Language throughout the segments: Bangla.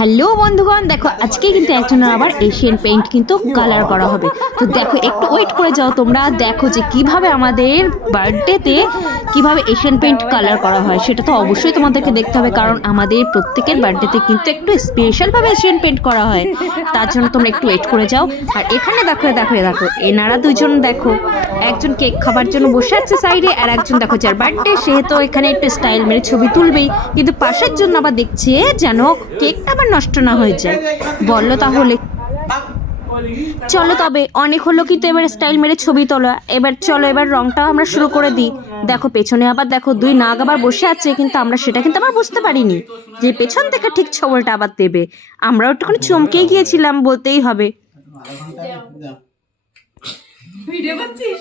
হ্যালো বন্ধুগণ, দেখো আজকে কিন্তু একজনের আবার এশিয়ান পেইন্ট কিন্তু কালার করা হবে। তো দেখো একটু ওয়েট করে যাও, তোমরা দেখো যে কিভাবে আমাদের বার্থডেতে কিভাবে এশিয়ান পেইন্ট কালার করা হয়। সেটা তো অবশ্যই তোমাদেরকে দেখতে হবে, কারণ আমাদের প্রত্যেকের বার্থডেতে কিন্তু একটু স্পেশালভাবে এশিয়ান পেইন্ট করা হয়। তার জন্য তোমরা একটু ওয়েট করে যাও। আর এখানে দেখো দেখো দেখো এনারা দুজন দেখো, একজন কেক খাবার জন্য বসে আছে সাইডে, আর একজন দেখো যার বার্থডে সে তো এখানে একটু স্টাইল মেরে ছবি তুলবেই, কিন্তু পাশের জন্য আবার দেখছে যেন কেকটা আবার নষ্ট না হয়ে যায়। বললো তাহলে চলো, তবে অনেক হলো কিন্তু এবার স্টাইল মেরে ছবি তোলা। এবার চলো, এবার রংটা আমরা শুরু করে দিই। দেখো পেছনে আবার দেখো দুই নাগ আবার বসে আছে, কিন্তু আমরা সেটা কিন্তু আবার বুঝতে পারিনি যে পেছন থেকে ঠিক ছবলটা আবার দেবে। আমরাও একটুখানি চমকেই গিয়েছিলাম বলতেই হবে। ভিডিও করছিস?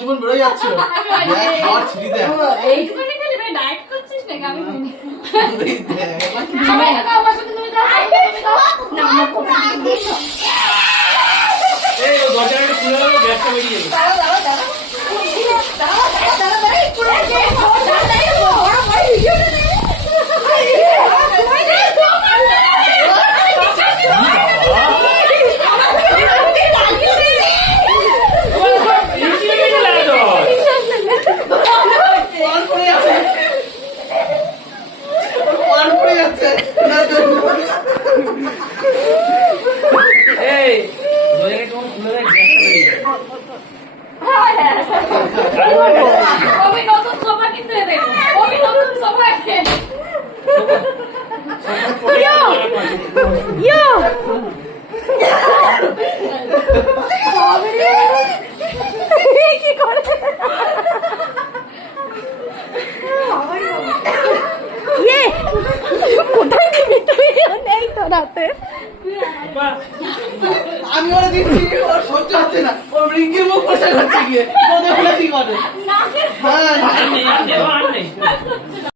জীবন বেরোয় যাচ্ছে আমি ওরা দিচ্ছি, ওর সহ্য হচ্ছে না, ওর রিঙ্গির মুখ বসে যাচ্ছে গিয়ে ওদের বলে কি করে। হ্যাঁ